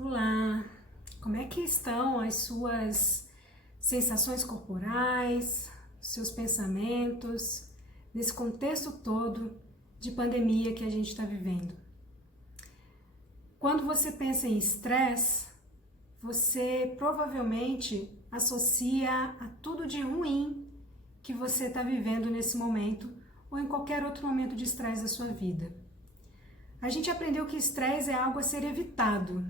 Olá, como é que estão as suas sensações corporais, seus pensamentos, nesse contexto todo de pandemia que a gente está vivendo? Quando você pensa em estresse, você provavelmente associa a tudo de ruim que você está vivendo nesse momento ou em qualquer outro momento de estresse da sua vida. A gente aprendeu que estresse é algo a ser evitado.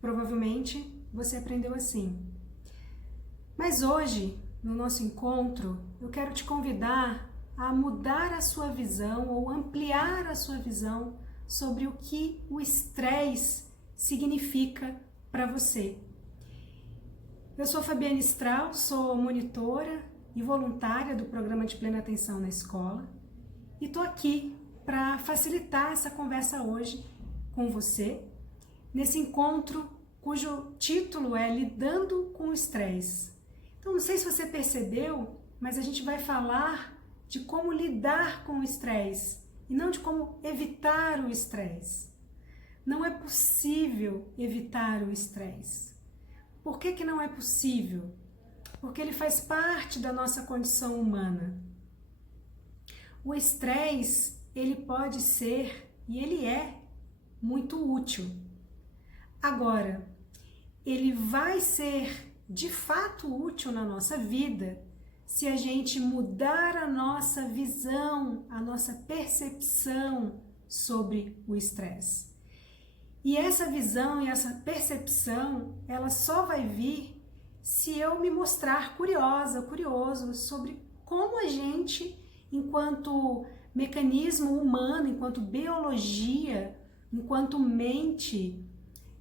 Provavelmente você aprendeu assim. Mas hoje, no nosso encontro, eu quero te convidar a mudar a sua visão ou ampliar a sua visão sobre o que o estresse significa para você. Eu sou Fabiane Strauss, sou monitora e voluntária do programa de Plena Atenção na escola e estou aqui para facilitar essa conversa hoje com você, nesse encontro cujo título é Lidando com o Estresse. Então, não sei se você percebeu, mas a gente vai falar de como lidar com o estresse e não de como evitar o estresse. Não é possível evitar o estresse. Por que não é possível? Porque ele faz parte da nossa condição humana. O estresse, ele pode ser, e ele é, muito útil. Agora, ele vai ser de fato útil na nossa vida se a gente mudar a nossa visão, a nossa percepção sobre o estresse. E essa visão e essa percepção, ela só vai vir se eu me mostrar curioso sobre como a gente, enquanto mecanismo humano, enquanto biologia, enquanto mente,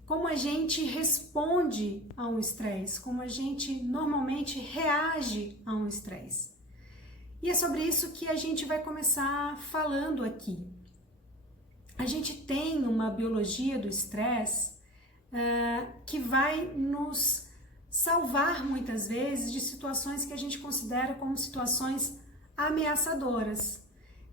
como a gente responde a um estresse, como a gente normalmente reage a um estresse. E é sobre isso que a gente vai começar falando aqui. A gente tem uma biologia do estresse que vai nos salvar muitas vezes de situações que a gente considera como situações ameaçadoras.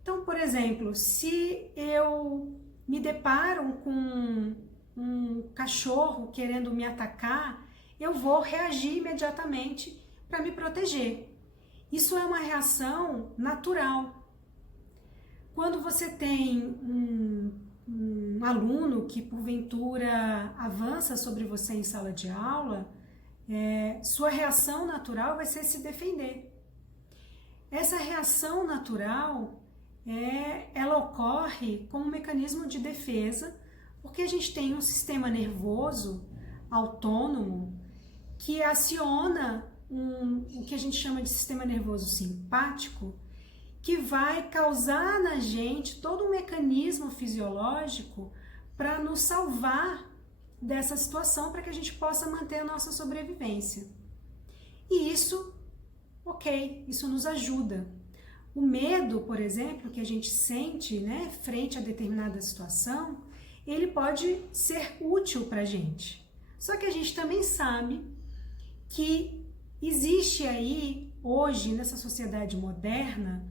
Então, por exemplo, se eu me deparo com um cachorro querendo me atacar, eu vou reagir imediatamente para me proteger. Isso é uma reação natural. Quando você tem um aluno que porventura avança sobre você em sala de aula, sua reação natural vai ser se defender. Essa reação natural, ela ocorre como um mecanismo de defesa, porque a gente tem um sistema nervoso autônomo que aciona o que a gente chama de sistema nervoso simpático, que vai causar na gente todo um mecanismo fisiológico para nos salvar dessa situação, para que a gente possa manter a nossa sobrevivência. E isso, isso nos ajuda. O medo, por exemplo, que a gente sente, frente a determinada situação, ele pode ser útil para a gente. Só que a gente também sabe que existe aí, hoje, nessa sociedade moderna,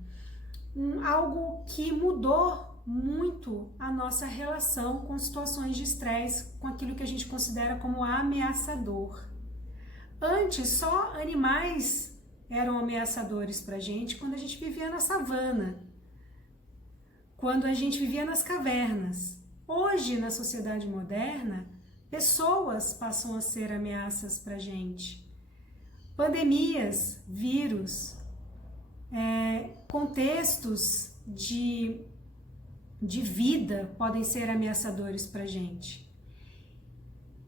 algo que mudou muito a nossa relação com situações de estresse, com aquilo que a gente considera como ameaçador. Antes, só animais eram ameaçadores para a gente quando a gente vivia na savana, quando a gente vivia nas cavernas. Hoje, na sociedade moderna, pessoas passam a ser ameaças para a gente. Pandemias, vírus, contextos de vida podem ser ameaçadores para a gente.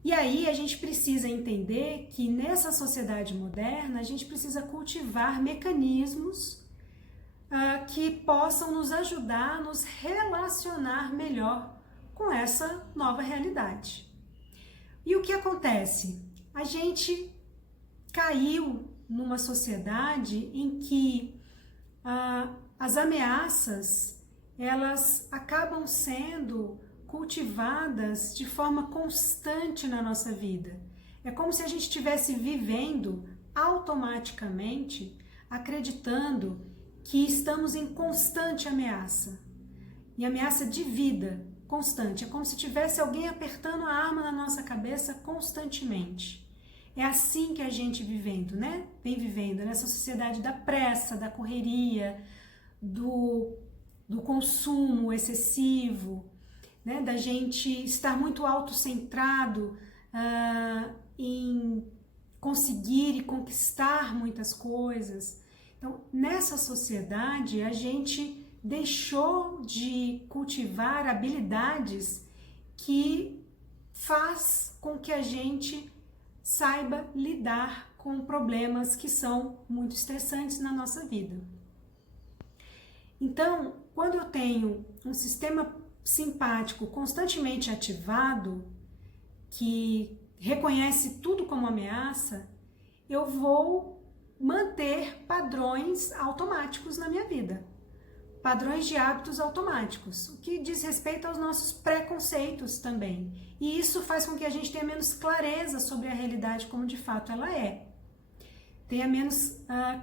E aí a gente precisa entender que nessa sociedade moderna a gente precisa cultivar mecanismos que possam nos ajudar a nos relacionar melhor com essa nova realidade. E o que acontece? A gente caiu numa sociedade em que as ameaças, elas acabam sendo cultivadas de forma constante na nossa vida. É como se a gente estivesse vivendo automaticamente, acreditando que estamos em constante ameaça. E ameaça de vida, constante. É como se tivesse alguém apertando a arma na nossa cabeça constantemente. É assim que a gente vem vivendo nessa sociedade da pressa, da correria, do consumo excessivo, né? Da gente estar muito autocentrado em conseguir e conquistar muitas coisas. Então, nessa sociedade, a gente deixou de cultivar habilidades que faz com que a gente saiba lidar com problemas que são muito estressantes na nossa vida. Então, quando eu tenho um sistema simpático constantemente ativado, que reconhece tudo como ameaça, eu vou manter padrões automáticos na minha vida. Padrões de hábitos automáticos, o que diz respeito aos nossos preconceitos também. E isso faz com que a gente tenha menos clareza sobre a realidade como de fato ela é. Tenha menos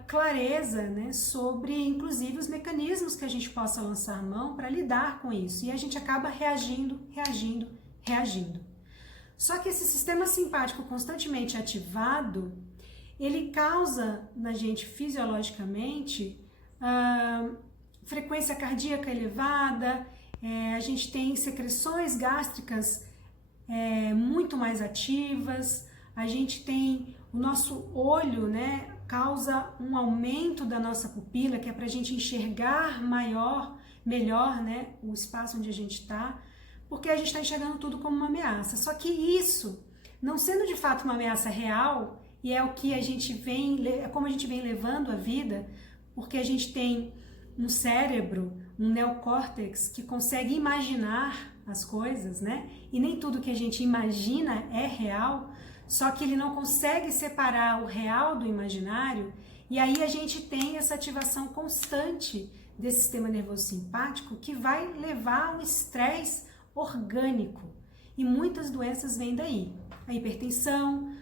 clareza, né, sobre, inclusive, os mecanismos que a gente possa lançar mão para lidar com isso. E a gente acaba reagindo. Só que esse sistema simpático constantemente ativado, ele causa na gente fisiologicamente frequência cardíaca elevada, a gente tem secreções gástricas muito mais ativas, a gente tem o nosso olho, né, causa um aumento da nossa pupila, que é para a gente enxergar melhor, né, o espaço onde a gente está, porque a gente está enxergando tudo como uma ameaça. Só que isso, não sendo de fato uma ameaça real, e é o que é como a gente vem levando a vida, porque a gente tem um cérebro, um neocórtex que consegue imaginar as coisas, né? E nem tudo que a gente imagina é real, só que ele não consegue separar o real do imaginário, e aí a gente tem essa ativação constante desse sistema nervoso simpático que vai levar a um estresse orgânico. E muitas doenças vêm daí. A hipertensão,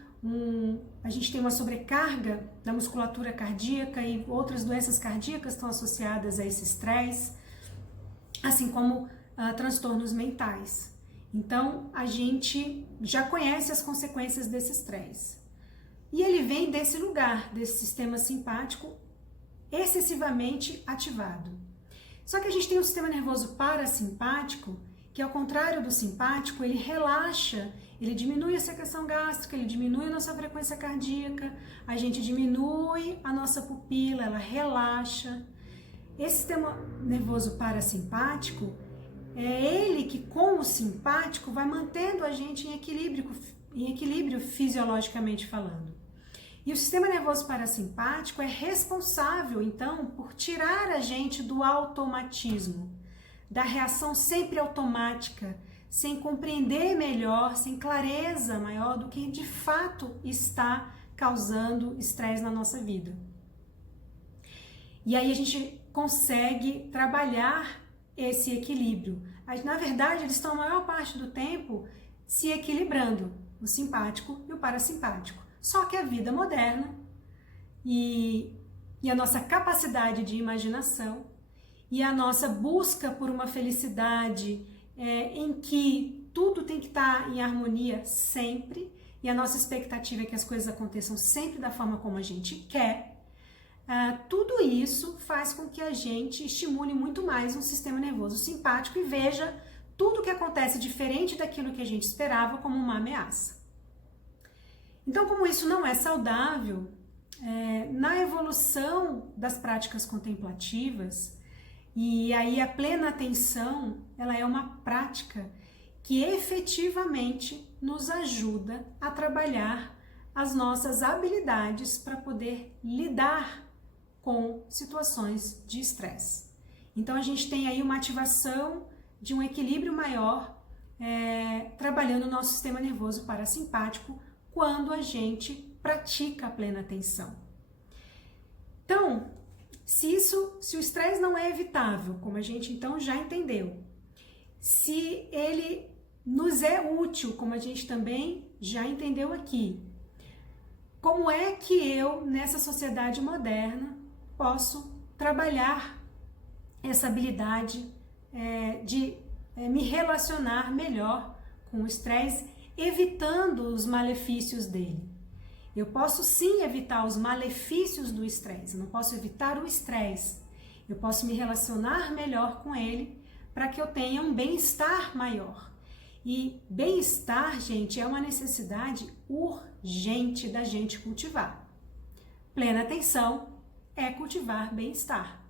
a gente tem uma sobrecarga da musculatura cardíaca e outras doenças cardíacas estão associadas a esse estresse, assim como transtornos mentais. Então, a gente já conhece as consequências desse estresse. E ele vem desse lugar, desse sistema simpático excessivamente ativado. Só que a gente tem um sistema nervoso parasimpático, que ao contrário do simpático, ele relaxa, ele diminui a secreção gástrica, ele diminui a nossa frequência cardíaca, a gente diminui a nossa pupila, ela relaxa. Esse sistema nervoso parasimpático é ele que, com o simpático, vai mantendo a gente em equilíbrio fisiologicamente falando. E o sistema nervoso parasimpático é responsável, então, por tirar a gente do automatismo, da reação sempre automática, sem compreender melhor, sem clareza maior do que de fato está causando estresse na nossa vida. E aí a gente consegue trabalhar esse equilíbrio. Na verdade, eles estão a maior parte do tempo se equilibrando, o simpático e o parasimpático. Só que a vida moderna e a nossa capacidade de imaginação e a nossa busca por uma felicidade em que tudo tem que estar em harmonia sempre, e a nossa expectativa é que as coisas aconteçam sempre da forma como a gente quer, tudo isso faz com que a gente estimule muito mais um sistema nervoso simpático e veja tudo que acontece diferente daquilo que a gente esperava como uma ameaça. Então, como isso não é saudável, na evolução das práticas contemplativas, e aí a plena atenção, ela é uma prática que efetivamente nos ajuda a trabalhar as nossas habilidades para poder lidar com situações de estresse. Então a gente tem aí uma ativação de um equilíbrio maior, trabalhando o nosso sistema nervoso parasimpático quando a gente pratica a plena atenção. Então, se o estresse não é evitável, como a gente então já entendeu, se ele nos é útil, como a gente também já entendeu aqui, como é que eu, nessa sociedade moderna, posso trabalhar essa habilidade de me relacionar melhor com o estresse, evitando os malefícios dele. Eu posso sim evitar os malefícios do estresse, eu não posso evitar o estresse. Eu posso me relacionar melhor com ele para que eu tenha um bem-estar maior. E bem-estar, gente, é uma necessidade urgente da gente cultivar. Plena atenção é cultivar bem-estar,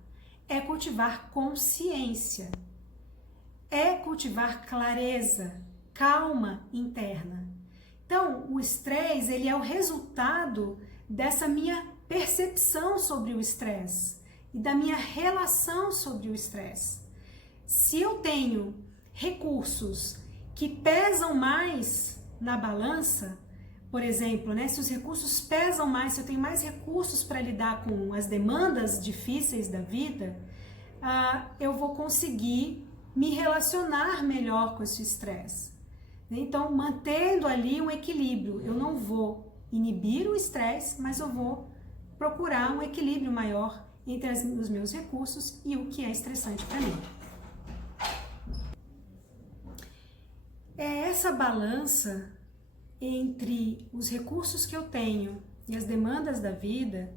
é cultivar consciência, é cultivar clareza, calma interna. Então, o estresse, ele é o resultado dessa minha percepção sobre o estresse e da minha relação sobre o estresse. Se eu tenho recursos que pesam mais na balança, por exemplo, né, se os recursos pesam mais, se eu tenho mais recursos para lidar com as demandas difíceis da vida, eu vou conseguir me relacionar melhor com esse estresse. Então, mantendo ali um equilíbrio, eu não vou inibir o estresse, mas eu vou procurar um equilíbrio maior entre os meus recursos e o que é estressante para mim. É essa balança entre os recursos que eu tenho e as demandas da vida,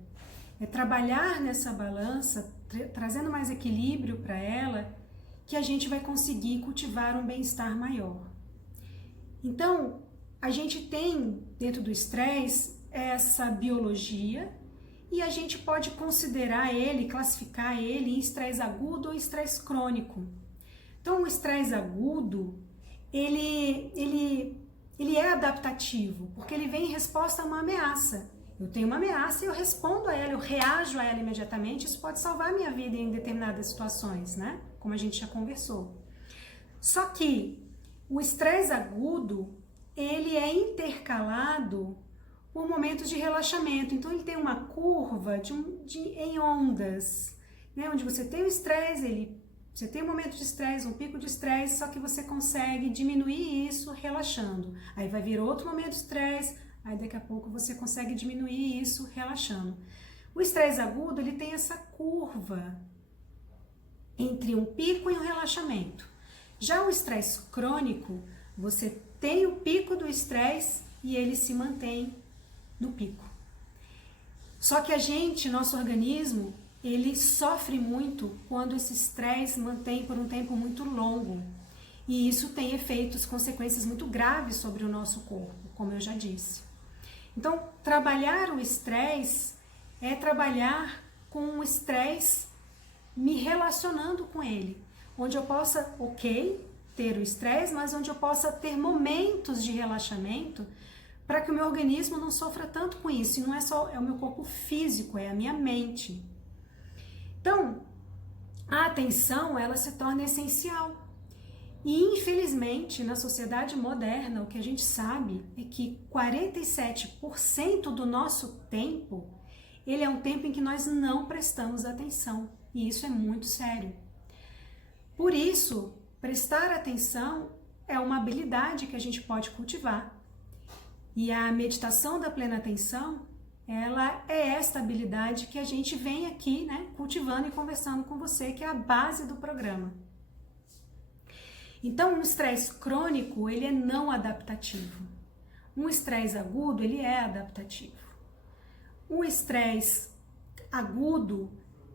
é trabalhar nessa balança, trazendo mais equilíbrio para ela, que a gente vai conseguir cultivar um bem-estar maior. Então, a gente tem dentro do estresse essa biologia e a gente pode considerar ele, classificar ele em estresse agudo ou estresse crônico. Então, o estresse agudo, ele é adaptativo, porque ele vem em resposta a uma ameaça. Eu tenho uma ameaça e eu respondo a ela, eu reajo a ela imediatamente, isso pode salvar a minha vida em determinadas situações, né? Como a gente já conversou. Só que o estresse agudo, ele é intercalado por momentos de relaxamento. Então, ele tem uma curva em ondas, né? Onde você tem o estresse, você tem um momento de estresse, um pico de estresse, só que você consegue diminuir isso relaxando. Aí vai vir outro momento de estresse, aí daqui a pouco você consegue diminuir isso relaxando. O estresse agudo, ele tem essa curva entre um pico e um relaxamento. Já o estresse crônico, você tem o pico do estresse e ele se mantém no pico. Só que nosso organismo, ele sofre muito quando esse estresse mantém por um tempo muito longo. E isso tem efeitos, consequências muito graves sobre o nosso corpo, como eu já disse. Então, trabalhar o estresse é trabalhar com o estresse me relacionando com ele. Onde eu possa, ter o estresse, mas onde eu possa ter momentos de relaxamento para que o meu organismo não sofra tanto com isso. E não é só o meu corpo físico, é a minha mente. Então, a atenção, ela se torna essencial. E, infelizmente, na sociedade moderna, o que a gente sabe é que 47% do nosso tempo, ele é um tempo em que nós não prestamos atenção. E isso é muito sério. Por isso, prestar atenção é uma habilidade que a gente pode cultivar. E a meditação da plena atenção, ela é esta habilidade que a gente vem aqui, né, cultivando e conversando com você, que é a base do programa. Então, um estresse crônico, ele é não adaptativo. Um estresse agudo, ele é adaptativo. Um estresse agudo,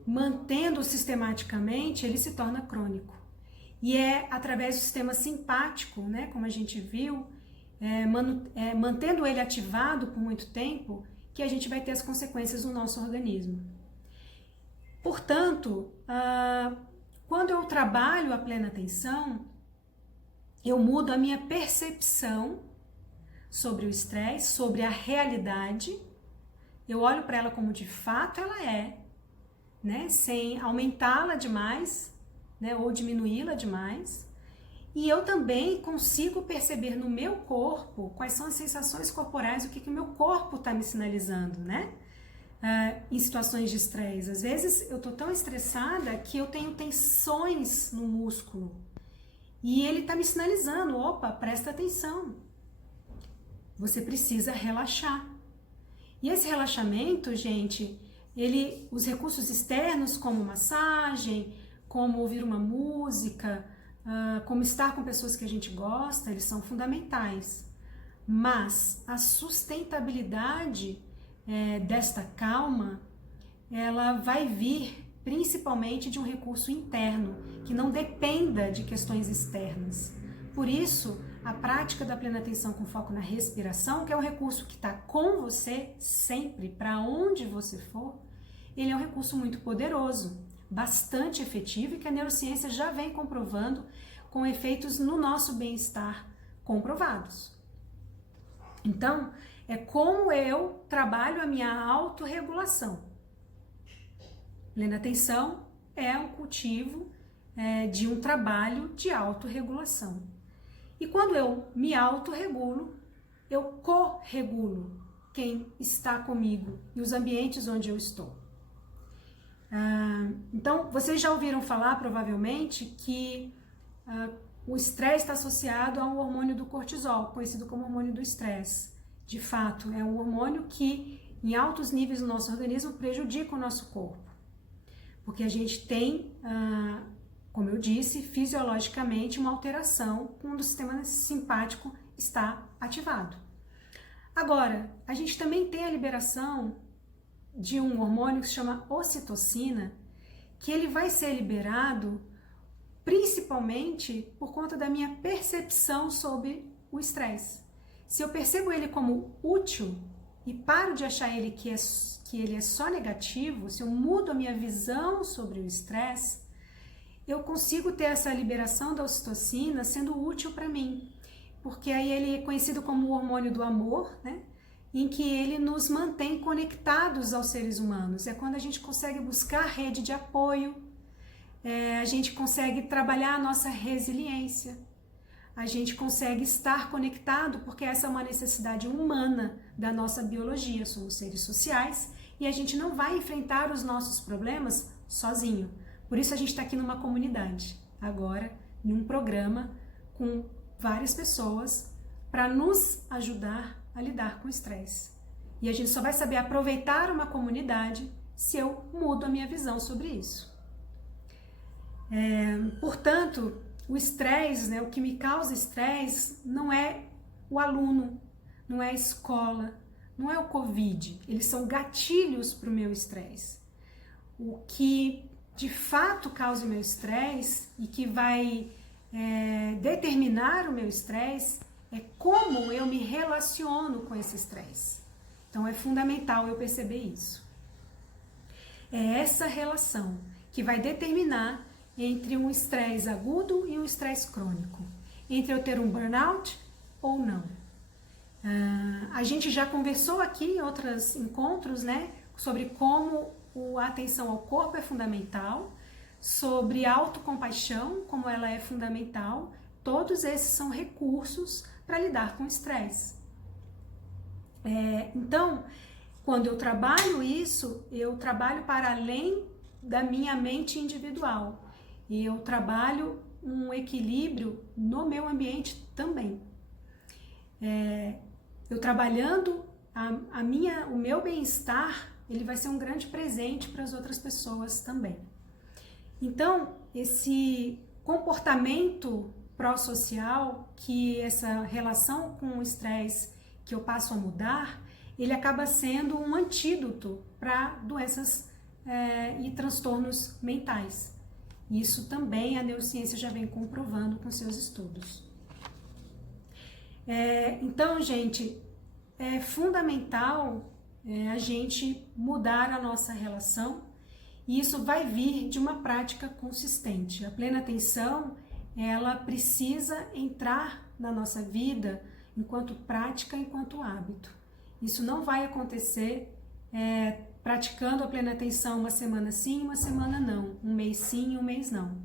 mantendo sistematicamente, ele se torna crônico. E é através do sistema simpático, né, como a gente viu, mantendo ele ativado por muito tempo, que a gente vai ter as consequências no nosso organismo. Portanto, quando eu trabalho a plena atenção, eu mudo a minha percepção sobre o estresse, sobre a realidade, eu olho para ela como de fato ela é, né, sem aumentá-la demais, né, ou diminuí-la demais. E eu também consigo perceber no meu corpo quais são as sensações corporais, o que o meu corpo está me sinalizando, né? Em situações de estresse. Às vezes eu tô tão estressada que eu tenho tensões no músculo. E ele está me sinalizando, opa, presta atenção. Você precisa relaxar. E esse relaxamento, gente, os recursos externos como massagem, como ouvir uma música, como estar com pessoas que a gente gosta, eles são fundamentais. Mas a sustentabilidade desta calma, ela vai vir principalmente de um recurso interno, que não dependa de questões externas. Por isso, a prática da plena atenção com foco na respiração, que é um recurso que está com você sempre, para onde você for, ele é um recurso muito poderoso, bastante efetivo e que a neurociência já vem comprovando com efeitos no nosso bem-estar comprovados. Então, é como eu trabalho a minha autorregulação. Plena atenção é um cultivo de um trabalho de autorregulação. E quando eu me autorregulo, eu corregulo quem está comigo e os ambientes onde eu estou. Então, vocês já ouviram falar, provavelmente, que o estresse está associado a um hormônio do cortisol, conhecido como hormônio do estresse. De fato, é um hormônio que, em altos níveis no nosso organismo, prejudica o nosso corpo. Porque a gente tem, como eu disse, fisiologicamente uma alteração quando o sistema simpático está ativado. Agora, a gente também tem a liberação de um hormônio que se chama ocitocina, que ele vai ser liberado principalmente por conta da minha percepção sobre o estresse. Se eu percebo ele como útil e paro de achar ele que ele é só negativo, se eu mudo a minha visão sobre o estresse, eu consigo ter essa liberação da ocitocina sendo útil para mim, porque aí ele é conhecido como o hormônio do amor, né? Em que ele nos mantém conectados aos seres humanos. É quando a gente consegue buscar rede de apoio, a gente consegue trabalhar a nossa resiliência, a gente consegue estar conectado, porque essa é uma necessidade humana da nossa biologia, somos seres sociais, e a gente não vai enfrentar os nossos problemas sozinho. Por isso a gente está aqui numa comunidade, agora, em um programa com várias pessoas para nos ajudar a lidar com o estresse. E a gente só vai saber aproveitar uma comunidade se eu mudo a minha visão sobre isso. Portanto, o estresse, né, o que me causa estresse não é o aluno, não é a escola, não é o Covid, eles são gatilhos para o meu estresse. O que de fato causa o meu estresse e que vai determinar o meu estresse é como eu me relaciono com esse estresse. Então é fundamental eu perceber isso. É essa relação que vai determinar entre um estresse agudo e um estresse crônico, entre eu ter um burnout ou não. A gente já conversou aqui em outros encontros, né, sobre como a atenção ao corpo é fundamental, sobre autocompaixão, como ela é fundamental. Todos esses são recursos para lidar com o estresse. Então, quando eu trabalho isso, eu trabalho para além da minha mente individual. E eu trabalho um equilíbrio no meu ambiente também. Eu trabalhando o meu bem-estar, ele vai ser um grande presente para as outras pessoas também. Então, esse comportamento pró-social, que essa relação com o estresse que eu passo a mudar, ele acaba sendo um antídoto para doenças e transtornos mentais. Isso também a neurociência já vem comprovando com seus estudos. Então, gente, é fundamental a gente mudar a nossa relação, e isso vai vir de uma prática consistente. A plena atenção, ela precisa entrar na nossa vida enquanto prática, enquanto hábito. Isso não vai acontecer praticando a plena atenção uma semana sim, uma semana não, um mês sim, um mês não.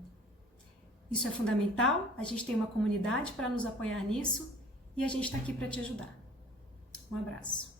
Isso é fundamental, a gente tem uma comunidade para nos apoiar nisso e a gente está aqui para te ajudar. Um abraço.